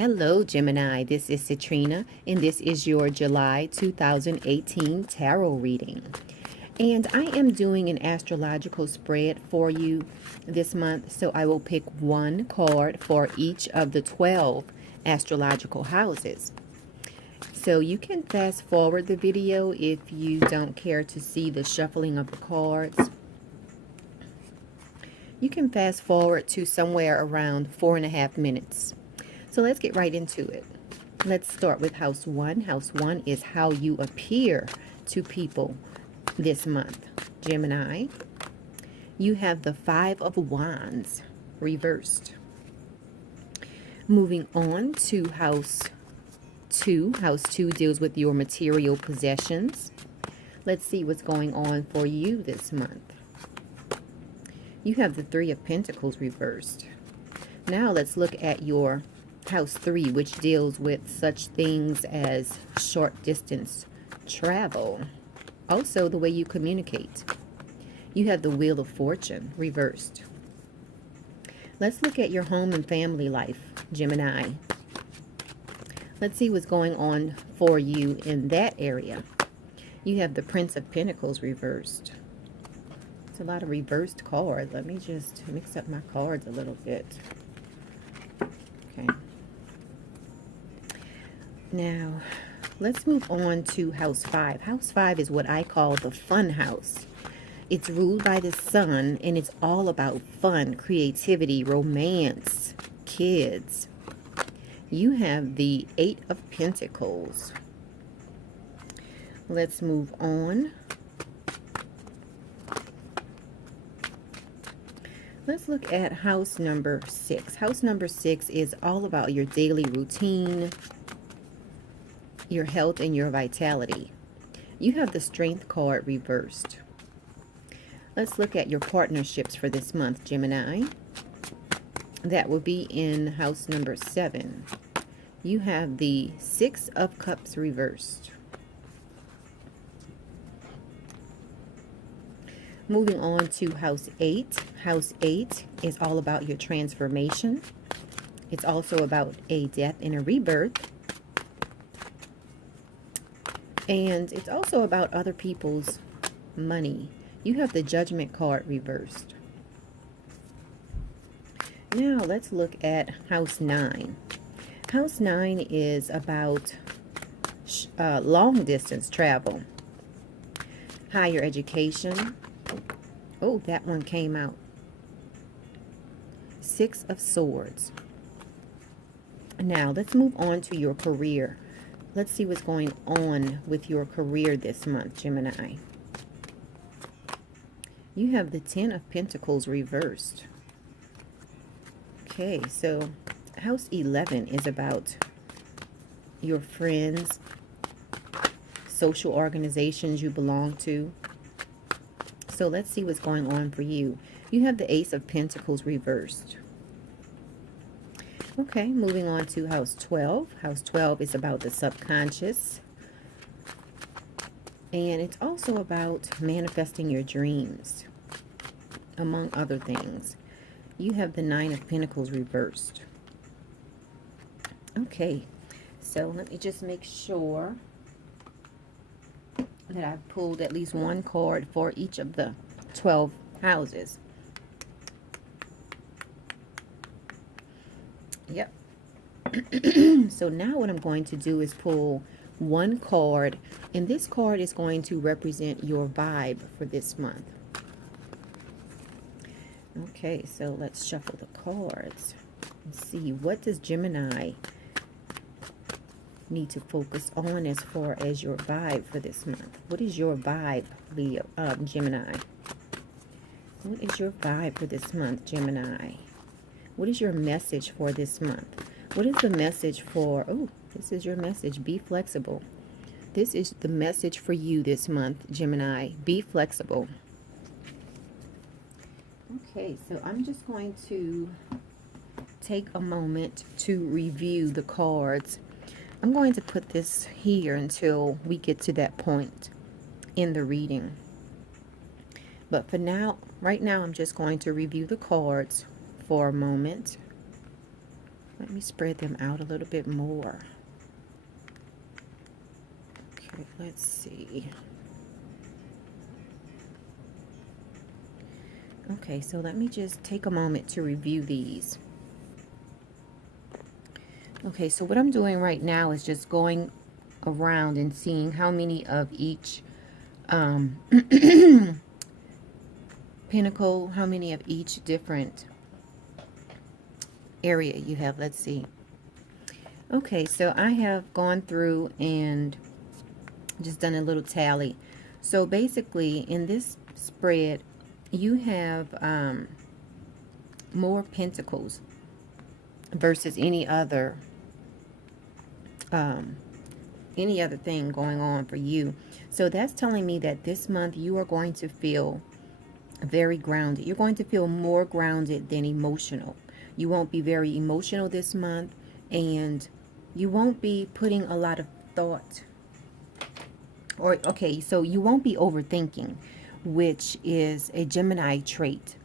Hello, Gemini. This is Citrina, and this is your July 2018 tarot reading. And I am doing an astrological spread for you this month, so I will pick one card for each of the 12 astrological houses. So you can fast forward the video if you don't care to see the shuffling of the cards. You can fast forward to somewhere around 4.5 minutes. So let's get right into it. Let's start with house one. House one is how you appear to people this month. Gemini, you have the Five of Wands reversed. Moving on to house two. House two deals with your material possessions. Let's see what's going on for you this month. You have the Three of Pentacles reversed. Now let's look at your house three, which deals with such things as short distance travel. Also, the way you communicate. You have the Wheel of Fortune reversed. Let's look at your home and family life, Gemini. Let's see what's going on for you in that area. You have the Prince of Pentacles reversed. It's a lot of reversed cards. Let me just mix up my cards a little bit. Okay. Now, let's move on to house five. House five is what I call the fun house. It's ruled by the sun, and it's all about fun, creativity, romance, kids. You have the Eight of Pentacles. Let's move on. Let's look at house number 6. House number 6 is all about your daily routine, your health, and your vitality. You have the Strength card reversed. Let's look at your partnerships for this month, Gemini. That will be in house number 7. You have the Six of Cups reversed. Moving on to house 8. House 8 is all about your transformation. It's also about a death and a rebirth. And it's also about other people's money. You have the Judgment card reversed. Now let's look at house 9. House 9 is about long distance travel, higher education. Oh, that one came out. Six of Swords. Now let's move on to your career. Let's see what's going on with your career this month, Gemini. You have the Ten of Pentacles reversed. Okay, so house 11 is about your friends, social organizations you belong to. So let's see what's going on for you. You have the Ace of Pentacles reversed. Okay, moving on to house 12. House 12 is about the subconscious. And it's also about manifesting your dreams, among other things. You have the Nine of Pentacles reversed. Okay, so let me just make sure that I've pulled at least one card for each of the 12 houses. Yep. So now what I'm going to do is pull one card, and this card is going to represent your vibe for this month. Okay, so let's shuffle the cards and see, what does Gemini need to focus on as far as your vibe for this month? What is your vibe, Leo, Gemini? What is your vibe for this month, Gemini? What is your message for this month? What is the message for, oh, this is your message, be flexible. This is the message for you this month, Gemini, be flexible. Okay, so I'm just going to take a moment to review the cards. I'm going to put this here until we get to that point in the reading. But for now, right now, I'm just going to review the cards for a moment. Let me spread them out a little bit more. Okay, let's see. Okay, so let me just take a moment to review these. Okay, so what I'm doing right now is just going around and seeing how many of each pinnacle, how many of each different area you have. Let's see. Okay, so I have gone through and just done a little tally. So basically in this spread you have more pentacles versus any other thing going on for you. So that's telling me that this month you are going to feel very grounded. You're going to feel more grounded than emotional. You won't be very emotional this month, and you won't be putting a lot of thought, or okay, so you won't be overthinking, which is a Gemini trait.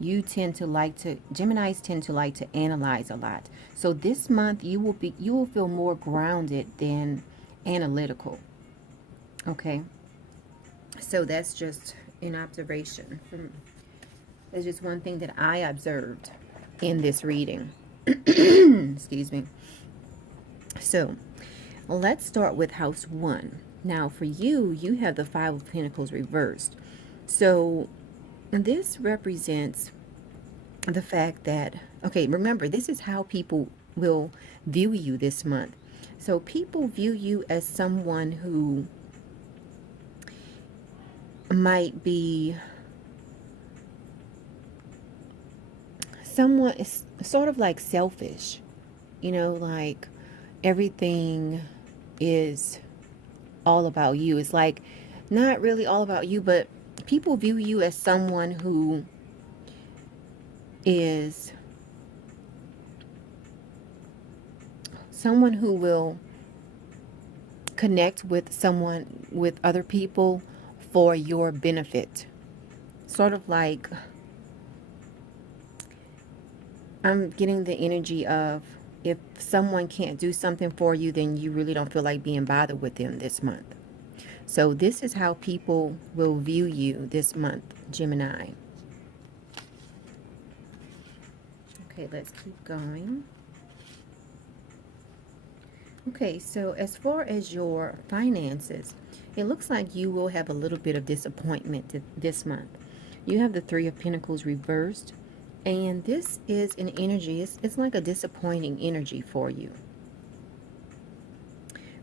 Geminis tend to like to analyze a lot. So this month you will feel more grounded than analytical. Okay, so that's just an observation. That's just one thing that I observed in this reading. Excuse me. So let's start with house 1. Now for you, you have the 5 of Pentacles reversed. So this represents the fact that, okay, remember, this is how people will view you this month. So people view you as someone who might be someone is sort of like selfish, you know, like everything is all about you. It's like not really all about you, but people view you as someone who is someone who will connect with other people for your benefit. Sort of like, I'm getting the energy of, if someone can't do something for you, then you really don't feel like being bothered with them this month. So this is how people will view you this month, Gemini. Okay, let's keep going. Okay, so as far as your finances, it looks like you will have a little bit of disappointment this month. You have the 3 of Pentacles reversed, and this is an energy, it's like a disappointing energy for you.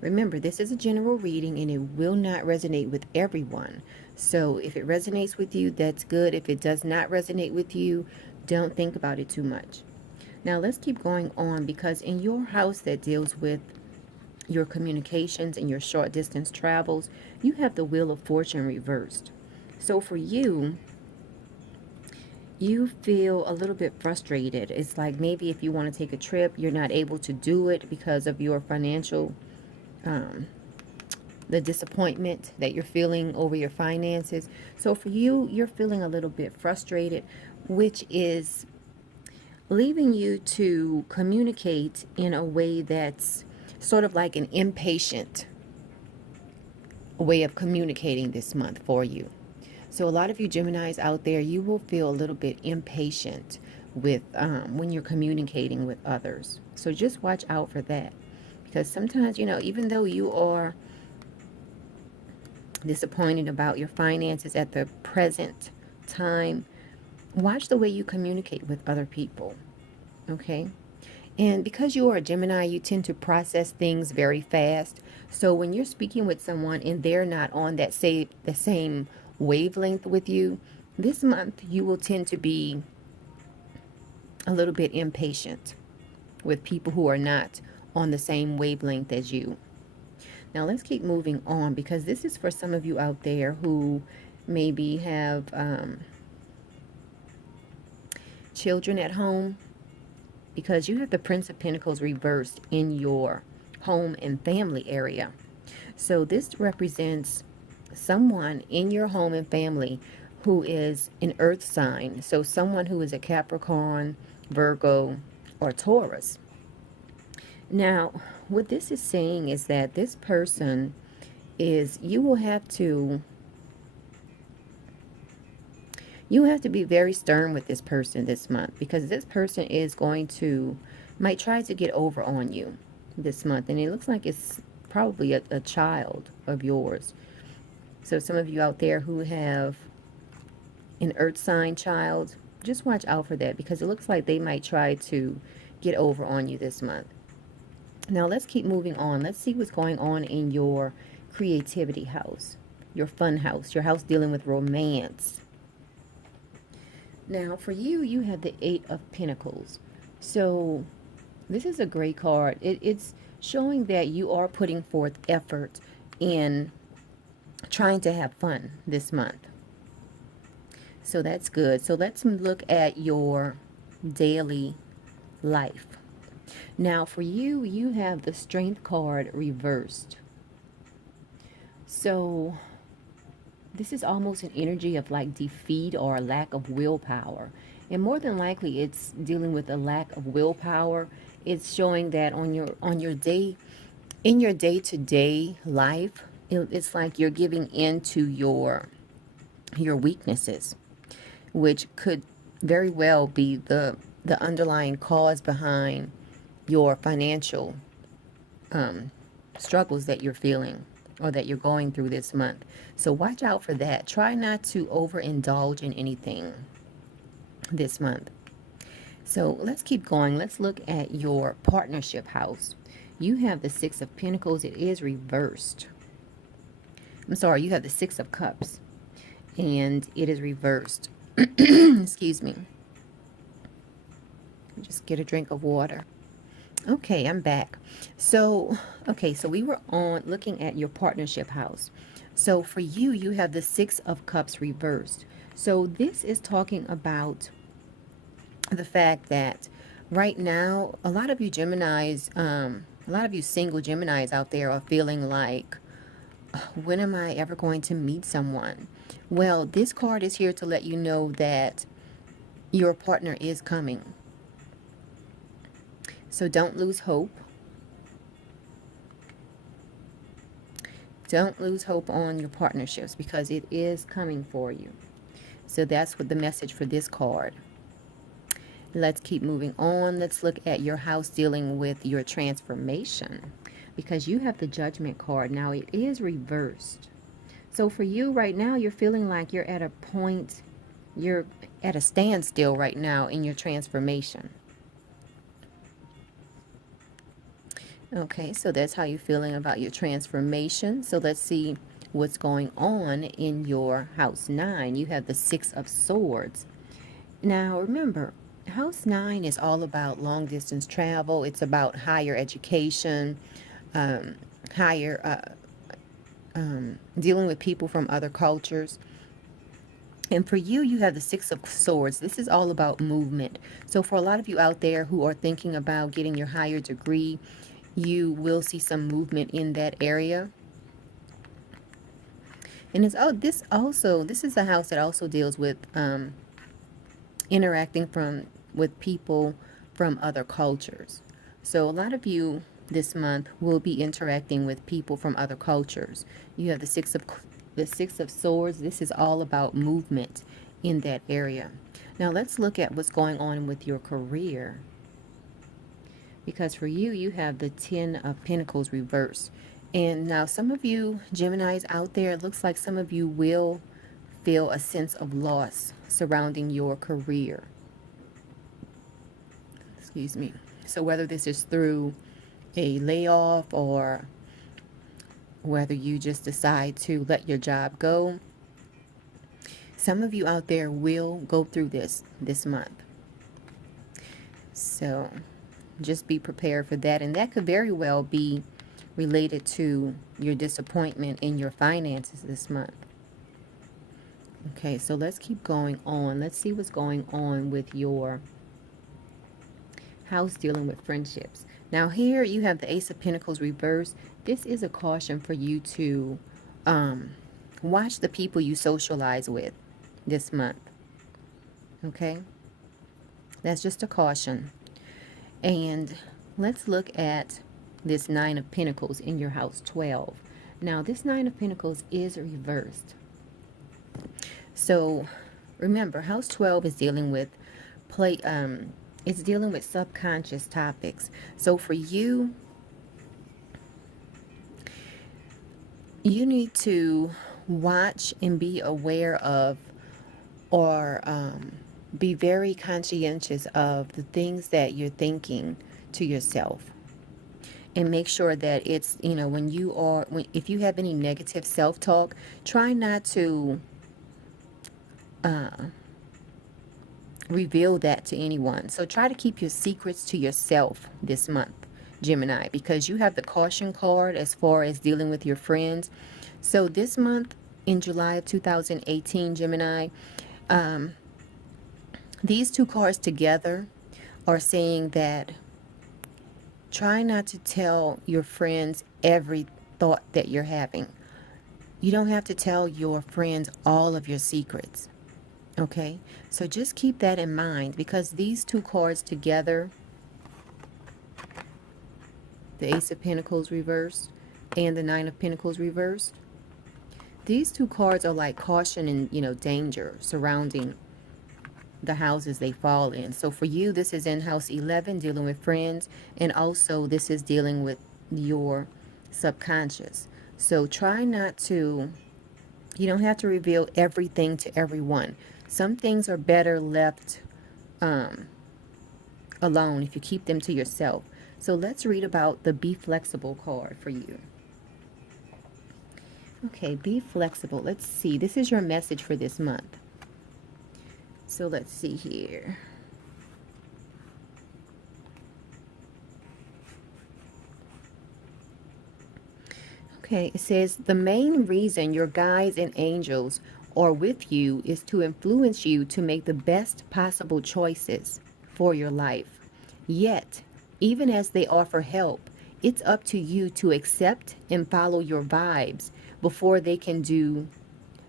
Remember, this is a general reading and it will not resonate with everyone. So if it resonates with you, that's good. If it does not resonate with you, don't think about it too much. Now let's keep going on, because in your house that deals with your communications and your short distance travels, you have the Wheel of Fortune reversed. So for you, you feel a little bit frustrated. It's like maybe if you want to take a trip, you're not able to do it because of your financial, the disappointment that you're feeling over your finances. So for you, you're feeling a little bit frustrated, which is leaving you to communicate in a way that's sort of like an impatient way of communicating this month for you. So a lot of you Geminis out there, you will feel a little bit impatient with when you're communicating with others. So just watch out for that, because sometimes, you know, even though you are disappointed about your finances at the present time, watch the way you communicate with other people. Okay? And because you are a Gemini, you tend to process things very fast. So when you're speaking with someone and they're not on that the same wavelength with you, this month you will tend to be a little bit impatient with people who are not on the same wavelength as you. Now let's keep moving on, because this is for some of you out there who maybe have children at home, because you have the Prince of Pentacles reversed in your home and family area. So this represents someone in your home and family who is an earth sign. So someone who is a Capricorn, Virgo, or Taurus. Now, what this is saying is that this person is, you have to be very stern with this person this month, because this person is going to, might try to get over on you this month. And it looks like it's probably a child of yours. So some of you out there who have an earth sign child, just watch out for that, because it looks like they might try to get over on you this month. Now let's keep moving on. Let's see what's going on in your creativity house, your fun house, your house dealing with romance. Now for you, you have the Eight of Pentacles. So this is a great card. It's showing that you are putting forth effort in trying to have fun this month. So that's good. So let's look at your daily life. Now for you, you have the Strength card reversed. So this is almost an energy of like defeat or a lack of willpower. And more than likely it's dealing with a lack of willpower. It's showing that on your day, in your day-to-day life, it's like you're giving in to your weaknesses, which could very well be the underlying cause behind your financial struggles that you're feeling or that you're going through this month. So watch out for that. Try not to overindulge in anything this month. So let's keep going. Let's look at your partnership house. You have the Six of Pentacles. It is reversed. I'm sorry, you have the Six of Cups, and it is reversed. Excuse me. Just get a drink of water. Okay, I'm back. So, okay, so we were on looking at your partnership house. So for you, you have the Six of Cups reversed. So this is talking about the fact that right now, a lot of you Geminis, a lot of you single Geminis out there are feeling like, when am I ever going to meet someone? Well, this card is here to let you know that your partner is coming. So don't lose hope. Don't lose hope on your partnerships, because it is coming for you. So that's what the message for this card. Let's keep moving on. Let's look at your house dealing with your transformation, because you have the Judgment card. Now it is reversed. So for you right now, you're feeling like you're at a point, you're at a standstill right now in your transformation. Okay, so that's how you're feeling about your transformation. So let's see what's going on in your house 9. You have the Six of Swords. Now remember, house 9 is all about long distance travel. It's about higher education, dealing with people from other cultures. And for you, you have the Six of Swords. This is all about movement. So for a lot of you out there who are thinking about getting your higher degree, you will see some movement in that area. And it's this is the house that also deals with interacting with people from other cultures. So a lot of you this month will be interacting with people from other cultures. You have the Six of Swords. This is all about movement in that area. Now let's look at what's going on with your career. Because for you, you have the Ten of Pentacles reversed. And now some of you Geminis out there, it looks like some of you will feel a sense of loss surrounding your career. Excuse me. So whether this is through a layoff or whether you just decide to let your job go, some of you out there will go through this month. So just be prepared for that. And that could very well be related to your disappointment in your finances this month. Okay, so let's keep going on. Let's see what's going on with your house dealing with friendships. Now here you have the Ace of Pentacles reversed. This is a caution for you to watch the people you socialize with this month. Okay? That's just a caution. And let's look at this Nine of Pentacles in your house 12. Now, this Nine of Pentacles is reversed. So, remember, house 12 is dealing with it's dealing with subconscious topics. So for you, you need to watch and be aware of, or be very conscientious of the things that you're thinking to yourself. And make sure that it's, you know, if you have any negative self-talk, try not to reveal that to anyone. So try to keep your secrets to yourself this month, Gemini, because you have the caution card as far as dealing with your friends. So this month, in July of 2018, Gemini, these two cards together are saying that try not to tell your friends every thought that you're having. You don't have to tell your friends all of your secrets. Okay, so just keep that in mind, because these two cards together, the Ace of Pentacles reversed and the Nine of Pentacles reversed, these two cards are like caution and, you know, danger surrounding the houses they fall in. So for you, this is in house 11, dealing with friends, and also this is dealing with your subconscious. So try not to, you don't have to reveal everything to everyone. Some things are better left alone if you keep them to yourself. So let's read about the Be Flexible card for you. Okay, be flexible. Let's see. This is your message for this month. So let's see here. Okay, it says the main reason your guides and angels are with you is to influence you to make the best possible choices for your life. Yet, even as they offer help, it's up to you to accept and follow your vibes before they can do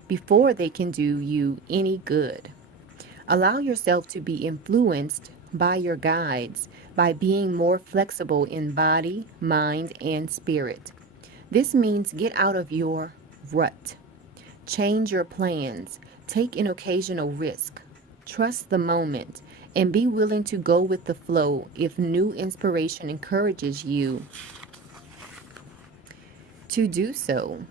you any good. Allow yourself to be influenced by your guides by being more flexible in body, mind, and spirit. This means get out of your rut. Change your plans. Take an occasional risk. Trust the moment and be willing to go with the flow if new inspiration encourages you to do so.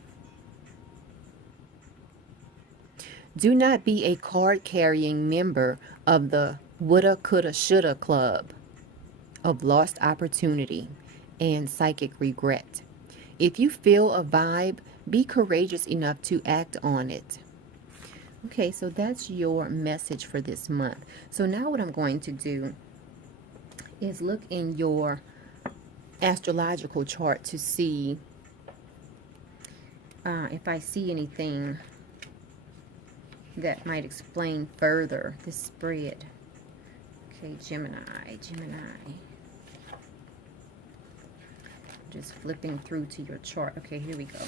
Do not be a card-carrying member of the woulda, coulda, shoulda club of lost opportunity and psychic regret. If you feel a vibe, be courageous enough to act on it. Okay, so that's your message for this month. So now what I'm going to do is look in your astrological chart to see if I see anything that might explain further this spread. Okay, Gemini. Just flipping through to your chart. Okay, here we go.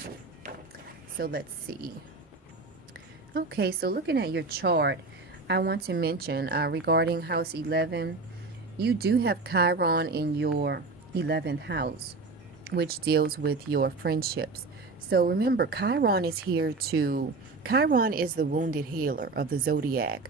So let's see. Okay, so looking at your chart, I want to mention regarding house 11, you do have Chiron in your 11th house, which deals with your friendships. So remember, Chiron is the wounded healer of the zodiac.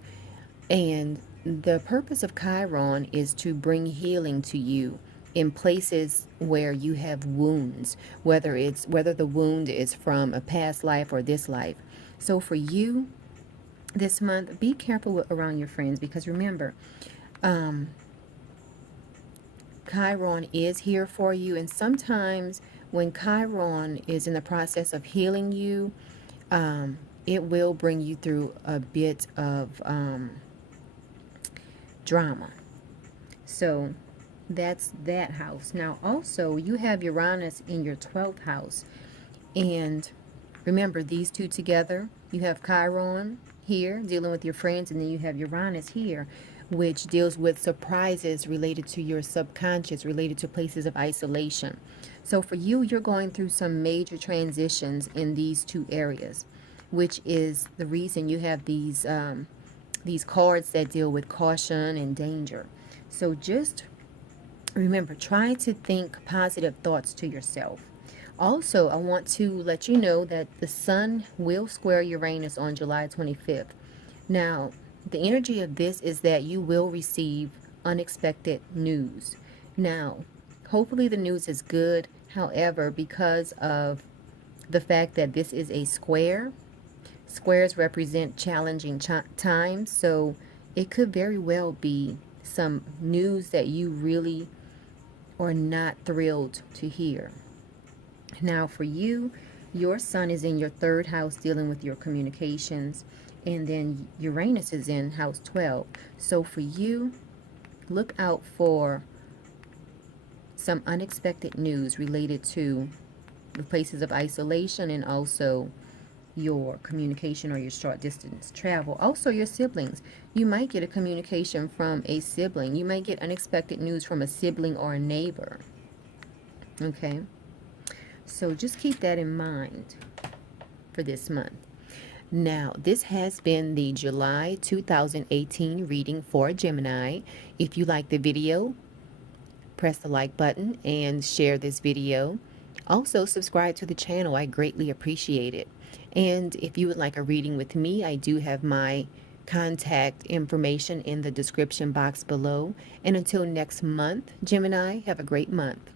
And the purpose of Chiron is to bring healing to you in places where you have wounds, whether the wound is from a past life or this life. So for you this month, be careful around your friends, because remember, Chiron is here for you, and sometimes when Chiron is in the process of healing you, it will bring you through a bit of drama. So that's that house. Now also, you have Uranus in your 12th house, and remember, these two together, you have Chiron here dealing with your friends, and then you have Uranus here, which deals with surprises related to your subconscious, related to places of isolation. So for you, you're going through some major transitions in these two areas, which is the reason you have these cards that deal with caution and danger. So just Remember, try to think positive thoughts to yourself. Also, I want to let you know that the sun will square Uranus on July 25th. Now, the energy of this is that you will receive unexpected news. Now, hopefully the news is good. However, because of the fact that this is a square, squares represent challenging times, so it could very well be some news that you really are not thrilled to hear. Now, for you, your sun is in your third house dealing with your communications, and then Uranus is in house 12. So, for you, look out for some unexpected news related to the places of isolation and also your communication or your short distance travel. Also, your siblings. You might get a communication from a sibling. You might get unexpected news from a sibling or a neighbor. Okay? So just keep that in mind for this month. Now, this has been the July 2018 reading for Gemini. If you like the video, press the like button and share this video. Also, subscribe to the channel. I greatly appreciate it. And if you would like a reading with me, I do have my contact information in the description box below. And until next month, Gemini, have a great month.